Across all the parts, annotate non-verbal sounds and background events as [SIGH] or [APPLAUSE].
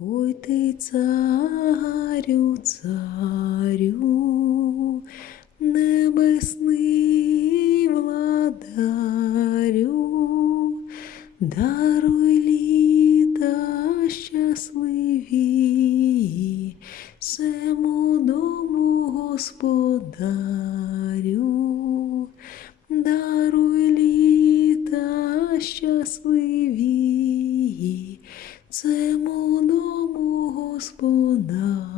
Ой ти царю, царю, небесний владарю, даруй літа щасливі, сему дому господарю, даруй літа щасливі, цему дому господарю,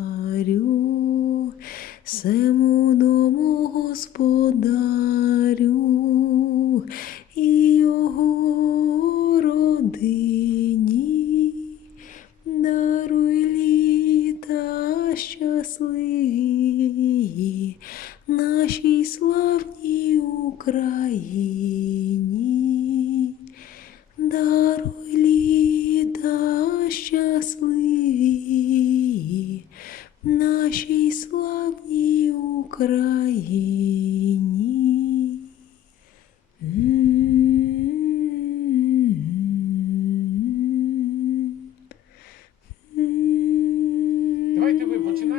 сему дому господарю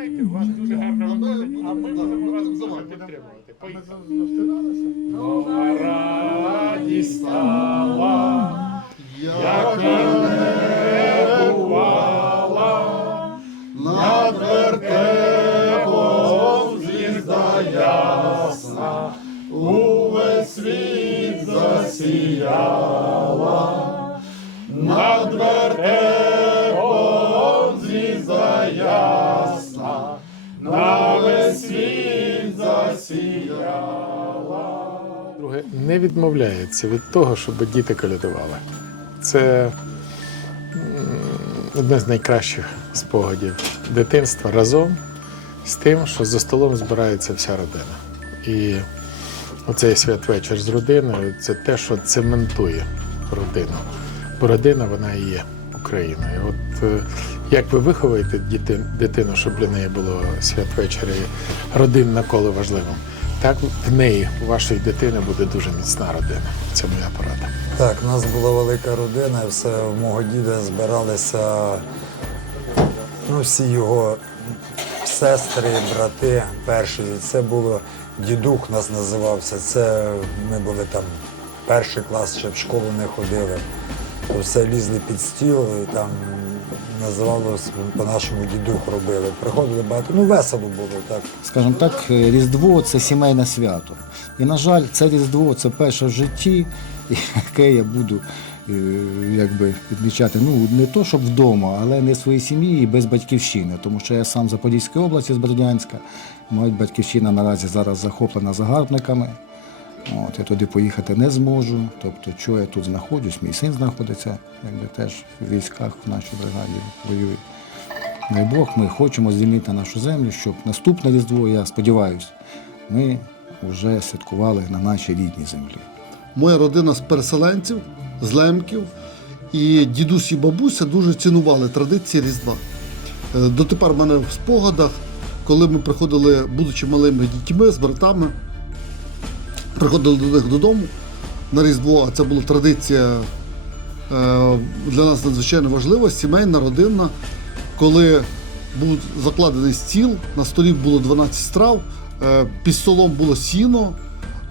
ви у вас дуже гарно виходить, а ми будемо вас дуже підтримувати. Поїхали. Нова радість стала, як не бувала, над вертепом звізда ясна, увесь світ засіяла, Друге, не відмовляється від того, щоб діти колядували. Це одне з найкращих спогадів дитинства разом з тим, що за столом збирається вся родина. І оцей святвечір з родиною це те, що цементує родину. Бо родина вона і є Україною. От е, як ви виховуєте дитину, щоб для неї було святвечір і родинне коло важливим, так в неї, у вашої дитини, буде дуже міцна родина. Це моя порада. Так, у нас була велика родина, все у мого діда збиралися ну, всі його сестри, брати перші. Це було дідух нас називався. Це ми були там перший клас, ще в школу не ходили. То все лізли під стіл і там називалось по-нашому дідух робили. Приходили багато, ну весело було так. скажімо так, Різдво це сімейне свято. І, на жаль, це Різдво це перше в житті, [LAUGHS] яке я буду е, якби, відмічати. Ну, не то, щоб вдома, але не в своїй сім'ї і без батьківщини. Тому що я сам з Запорізької області, з Бердянська. Моя батьківщина наразі зараз захоплена загарбниками. От, я туди поїхати не зможу. Тобто, що я тут знаходжусь, мій син знаходиться, якби теж в військах в нашій бригаді воює. Дай Бог, ми хочемо звільнити нашу землю, щоб наступне Різдво, я сподіваюся, ми вже святкували на нашій рідній землі. Моя родина з переселенців, з лемків, і дідусь і бабуся дуже цінували традиції Різдва. Е, Дотепер в мене в спогадах, коли ми приходили, будучи малими дітьми з братами, приходили до них додому на Різдво, а це була традиція е, для нас надзвичайно важлива, сімейна, родинна, коли був закладений стіл, на столі було 12 страв, е, під столом було сіно,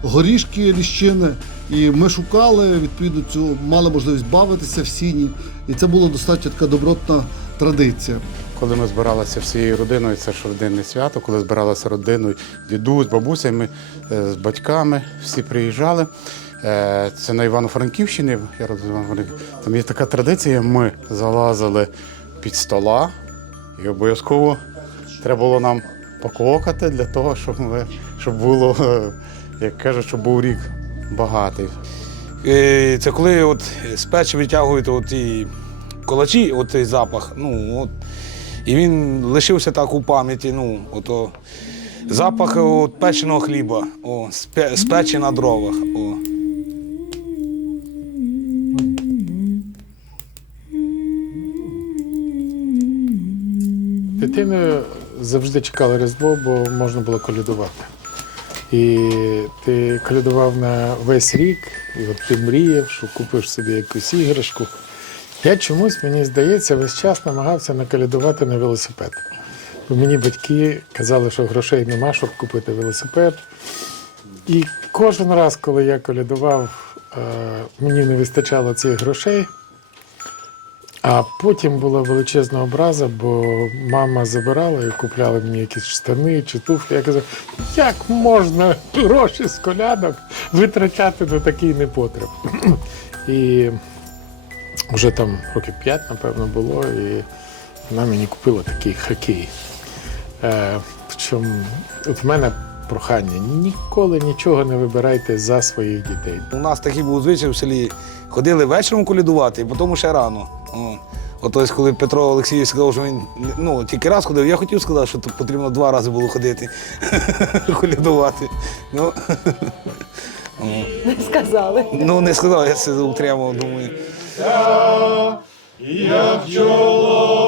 горішки ліщини. І ми шукали, відповідно, цю мали можливість бавитися в сіні. І це була достатньо така добротна традиція. Коли ми збиралися всією родиною, це ж родинне свято, коли збиралася родиною, дідусь, бабуся, ми е, з батьками всі приїжджали. Е, Це на Івано-Франківщині. Я. Там є така традиція, ми залазили під стола і обов'язково треба було нам поквокати для того, щоб, ми, щоб було, е, як кажуть, щоб був рік багатий. Це коли от з печі витягують от і колачі, от цей запах. Ну, от, і він лишився так у пам'яті. Ну, ото, запах от, печеного хліба, о, з печі на дровах. О. Дитиною завжди чекали Різдво, бо можна було колядувати. І ти колядував на весь рік, і от ти мріяв, що купиш собі якусь іграшку. Я чомусь, мені здається, весь час намагався накалядувати на велосипед. Бо мені батьки казали, що грошей нема, щоб купити велосипед. І кожен раз, коли я колядував, е, мені не вистачало цих грошей. А потім була величезна образа, бо мама забирала і купляла мені якісь штани чи туфлі. Я казав, як можна гроші з колядок витрачати на такий непотреб? І вже там років п'ять, напевно, було, і вона мені купила такий хокей. Е, причому от в мене прохання: ніколи нічого не вибирайте за своїх дітей. У нас такий був звичай в селі. Ходили вечором колядувати, і потім ще рано. О. Ось коли Петро Олексійович сказав, що він ну, тільки раз ходив, я хотів сказати, що потрібно два рази було ходити [LAUGHS] колядувати. Ну, [LAUGHS] Не сказали. ну не сказав, я це утримав, думаю. Як чоло.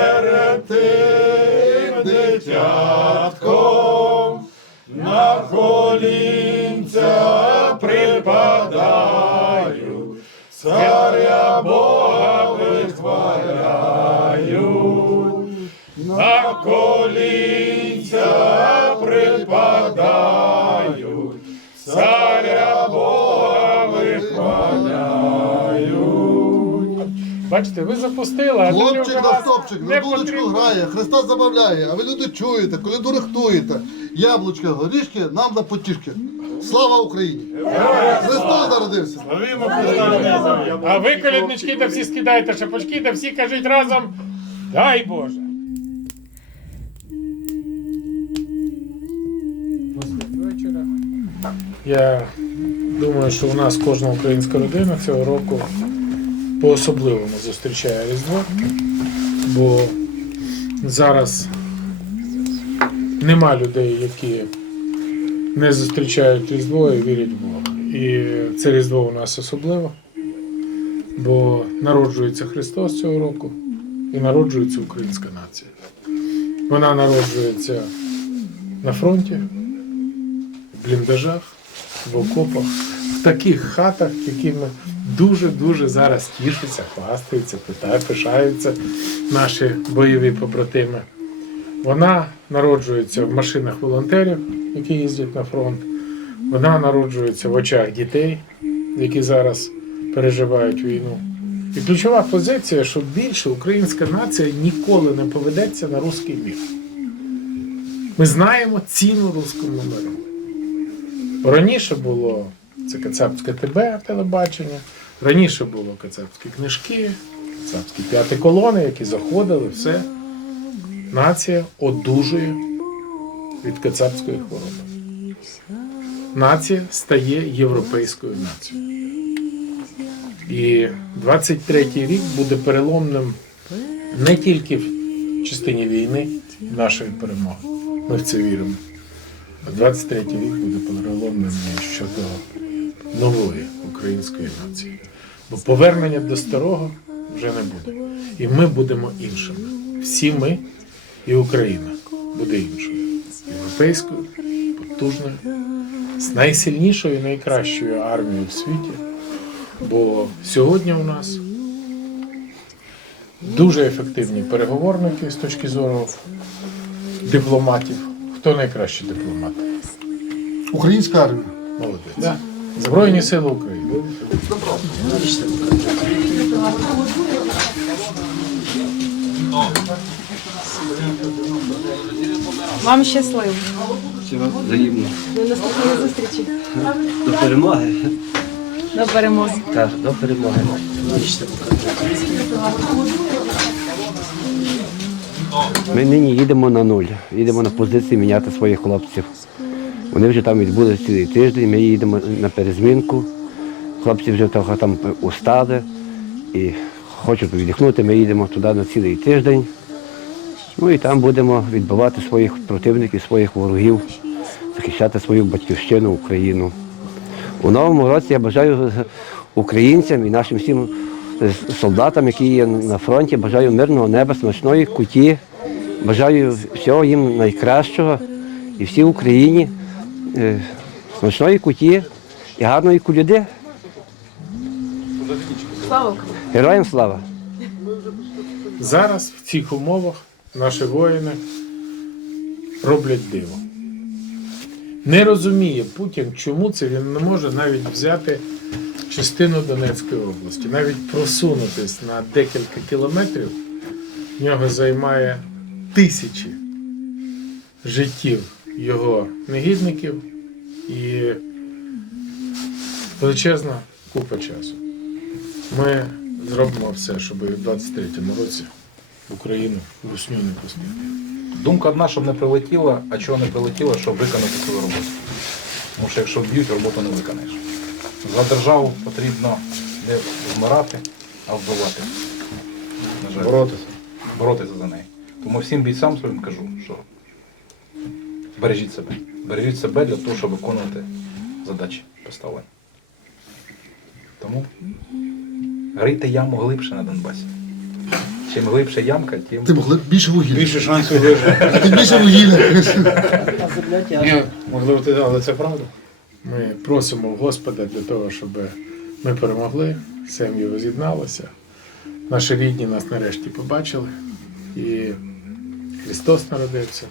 перед дитятком на колінця припадаю, царя Бога витворяю. на колінця. Бачите, ви запустили, а Хлопчик на стопчик, на дудочку грає, Христа забавляє, а ви люди чуєте, коли рихтуєте. Яблучка, горішки, нам на потішки. Слава Україні! Христос народився! А ви, коляднички, та всі скидаєте шапочки, та всі кажіть разом Дай Боже. Я думаю, що у нас кожна українська родина цього року по-особливому зустрічає Різдво, бо зараз нема людей, які не зустрічають Різдво і вірять в Бога. І це Різдво у нас особливо, бо народжується Христос цього року і народжується українська нація. Вона народжується на фронті, в бліндажах, в окопах, в таких хатах, якими дуже-дуже зараз тішаться, хвастаються, питають, пишаються наші бойові побратими. Вона народжується в машинах волонтерів, які їздять на фронт. Вона народжується в очах дітей, які зараз переживають війну. І ключова позиція, що більше українська нація ніколи не поведеться на руський мір. Ми знаємо ціну руському миру. Раніше було це Кацапське ТБ телебачення, раніше було Кацапські книжки, Кацапські п'яті колони, які заходили, все. Нація одужує від кацапської хвороби. Нація стає європейською нацією. І 23-й рік буде переломним не тільки в частині війни нашої перемоги. Ми в це віримо. А 23-й рік буде переломним щодо нової української нації. Бо повернення до старого вже не буде. І ми будемо іншими. Всі ми і Україна буде іншою. Європейською, потужною, з найсильнішою і найкращою армією в світі. Бо сьогодні у нас дуже ефективні переговорники з точки зору дипломатів. Хто найкращий дипломат? Українська армія. Молодець. Збройні Сили України. Вам щасливо. Всього взаємно. До наступної зустрічі. До перемоги. До перемоги. Так, до перемоги. Ми нині їдемо на нуль. Їдемо на позиції міняти своїх хлопців. Вони вже там відбули цілий тиждень, ми їдемо на перезмінку. Хлопці вже там устали і хочуть віддихнути. Ми їдемо туди на цілий тиждень. Ну і там будемо відбивати своїх противників, своїх ворогів, захищати свою батьківщину, Україну. У новому році я бажаю українцям і нашим всім солдатам, які є на фронті, бажаю мирного неба, смачної куті. Бажаю всього їм найкращого і всій Україні смачної куті і гарної куляди. Слава Україні! Героям слава! Зараз в цих умовах наші воїни роблять диво. Не розуміє Путін, чому це він не може навіть взяти частину Донецької області, навіть просунутись на декілька кілометрів. В нього займає тисячі життів його негідників і величезна купа часу. Ми зробимо все, щоб в 23-му році в Україну русню не пустити. Думка одна, щоб не прилетіло, а чого не прилетіло, щоб виконати свою роботу. Тому що якщо б'ють, роботу не виконаєш. За державу потрібно не вмирати, а вбивати. На жаль. Боротися. Боротися за неї. Тому всім бійцям своїм кажу, що бережіть себе. Бережіть себе для того, щоб виконувати задачі поставлені. Тому рийте яму глибше на Донбасі. Чим глибше ямка, тим Тим могли більше вугілля. Більше шансів вижити. Тим більше вугілля. Ні, можливо, ти, але це правда. Ми просимо в Господа для того, щоб ми перемогли, сім'ї роз'єдналися. Наші рідні нас нарешті побачили. І Христос народився,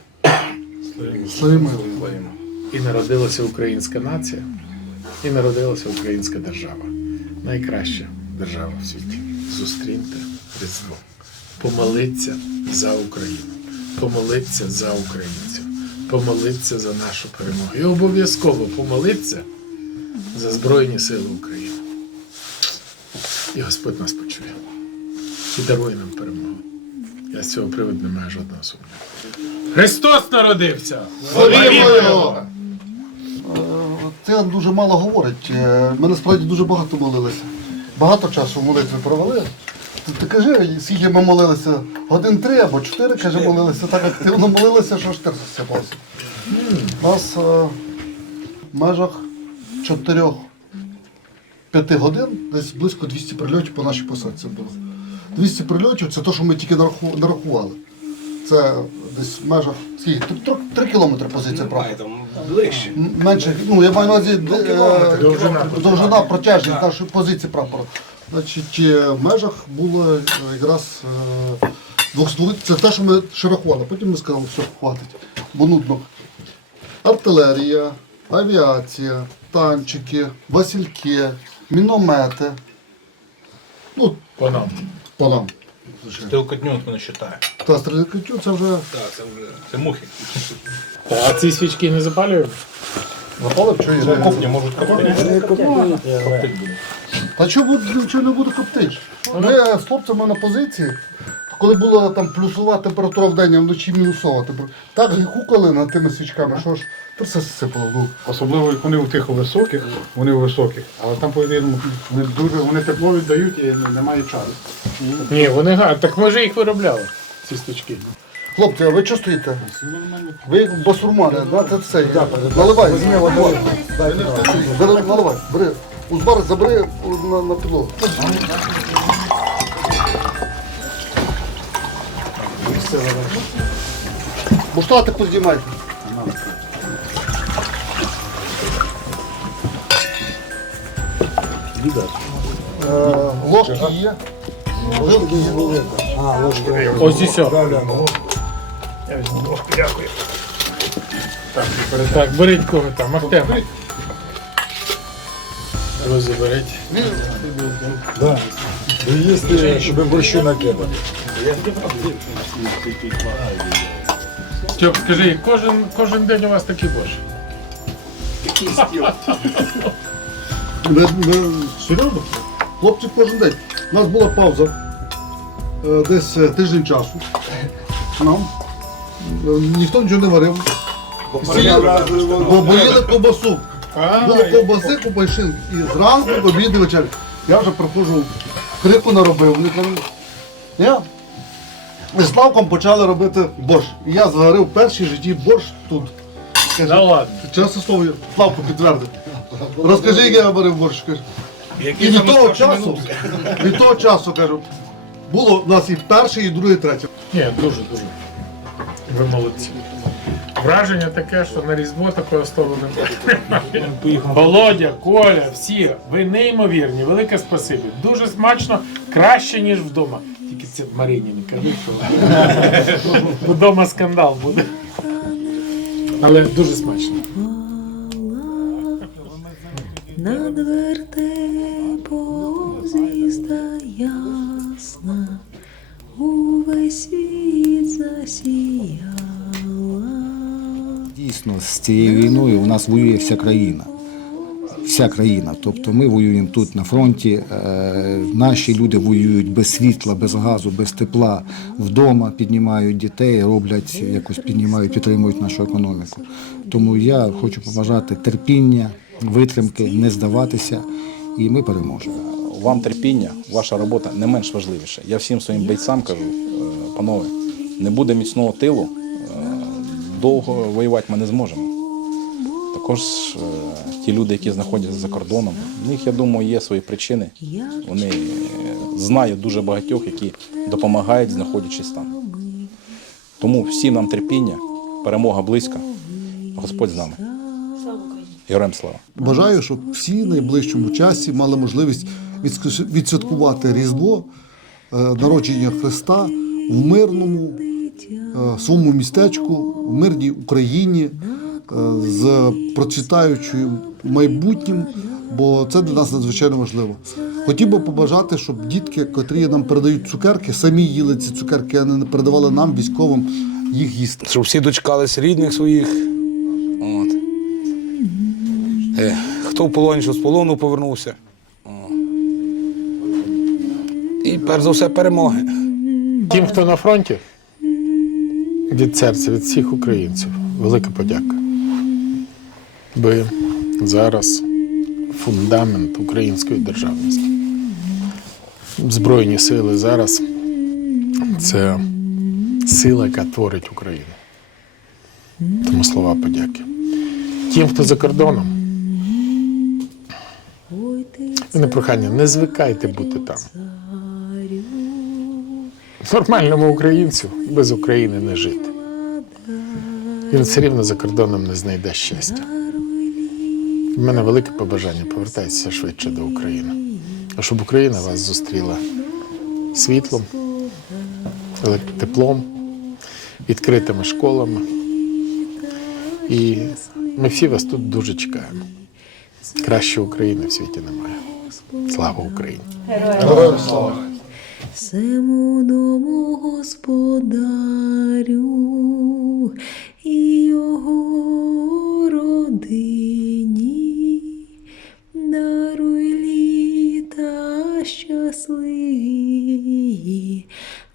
Славімо. і народилася українська нація, і народилася українська держава. Найкраща держава в світі. Зустріньте Різдво. Помолиться за Україну, помолиться за українців, помолиться за нашу перемогу. І обов'язково помолиться за Збройні Сили України. І Господь нас почує. І дарує нам перемогу. Я з цього приводу не маю жодного сумніву. Христос народився! Славімо його! Це дуже мало говорить. Е, Ми насправді дуже багато молилися. Багато часу в молитві провели. Ти, ти кажи, скільки ми молилися? Годин три або чотири, каже, молилися. Так активно молилися, що аж терпиться сипався. У нас е, в межах чотирьох п'яти годин десь близько 200 прильотів по нашій посадці було. 200 прильотів це те, що ми тільки нарахували. Це десь в межах скільки? Три- три- Три кілометри позиція прапора. Ближче. М- Менше, ну я маю на увазі де- е, Довжина. протяжність нашої позиції прапора. Значить, е, в межах було е, якраз е, двохствoli. Це те, що ми ще рахували. Потім ми сказали, все, хватить, бо нудно. Артилерія, авіація, танчики, васильки, міномети. Ну, По нам. по нам. Стрілкотню не вважає. Та стрілкотню це вже Так, це вже це мухи. А ці свічки не запалюють? Запалив, що чує. кухні можуть коптити. Та чого не буду коптити? Ми з хлопцями на позиції, коли була там плюсова температура в день, а вночі мінусова температура, так гікукали над тими свічками, що ж то все сипало. Ну, Особливо як вони у тих високих, вони у високих. Але там по-іншому вони дуже вони тепло віддають і немає часу. Ні, вони гарні. Так ми ж їх виробляли, ці стучки. Хлопці, а ви що стоїте? Ви басурмани, це все. Наливай, зміва, Бери, наливай, бери. Узбар забери на, на підлогу. Буштати підіймайте. Е, Ложки є. Ложки є. Ось і все. Так, беріть кого там, Артем. Друзі, беріть. Їсти, щоб борщу накидати. Стьоп, скажи, кожен, кожен день у вас такий борщ. Ми, ми, серйозно? Хлопці кожен день. У нас була пауза е, десь е, тиждень часу. Нам. Е, Ніхто нічого не варив. Бо боїли ковбасу. Було ковбаси, купа. І зранку, до обіду, вечері. Я вже приходжу, крику наробив. Вони кажуть, я. Ми з Славком почали робити борщ. І я зварив перший в житті борщ тут. Да ладно. Чесне слово, Славко підтвердив. Розкажи, як я варив борщ. Каже. І від того часу, від того часу, кажу, було в нас і перший, і другий, і третій. Ні, дуже, дуже. Ви молодці. Враження таке, що на Різдво такого столу немає. Володя, Коля, всі, ви неймовірні, велике спасибі. Дуже смачно, краще, ніж вдома. Тільки це Марині не кажи, що [LAUGHS] вдома скандал буде. Але дуже смачно. Над вертепом звізда ясна, увесь світ засіяла. Дійсно, з цією війною у нас воює вся країна. Вся країна. Тобто ми воюємо тут на фронті. е, Наші люди воюють без світла, без газу, без тепла, вдома піднімають дітей, роблять якось піднімають, підтримують нашу економіку. Тому я хочу побажати терпіння, витримки, не здаватися, і ми переможемо. Вам терпіння, ваша робота не менш важливіша. Я всім своїм бойцям кажу, е, панове, не буде міцного тилу, довго воювати ми не зможемо. Також е, ті люди, які знаходяться за кордоном, в них, я думаю, є свої причини. Вони е, знають дуже багатьох, які допомагають, знаходячись там. Тому всім нам терпіння, перемога близька. Господь з нами. Героям слава! Бажаю, щоб всі в найближчому часі мали можливість відсвяткувати Різдво, е, народження Христа в мирному своєму містечку, в мирній Україні е, з процвітаючим майбутнім, бо це для нас надзвичайно важливо. Хотів би побажати, щоб дітки, котрі нам передають цукерки, самі їли ці цукерки, а не передавали нам, військовим, їх їсти. Щоб всі дочекались рідних своїх. От. Е, хто в полоні, що з полону повернувся. О. І перш за все перемоги. Тим, хто на фронті, від серця, від всіх українців, велика подяка. Ви зараз фундамент української державності. Збройні сили зараз це сила, яка творить Україну. Тому слова подяки. Тим, хто за кордоном, ти прохання, не звикайте бути там. Нормальному українцю без України не жити. Він все рівно за кордоном не знайде щастя. У мене велике побажання повертайтеся швидше до України. А щоб Україна вас зустріла світлом, теплом, відкритими школами. І ми всі вас тут дуже чекаємо. Краще України в світі немає. Слава Україні! Сему дому господарю і його родині, даруй літа щасливі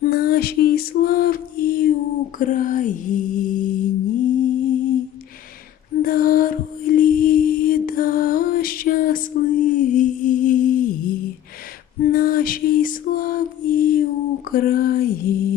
нашій славній Україні, даруй літа щасливі нашій славній Україні.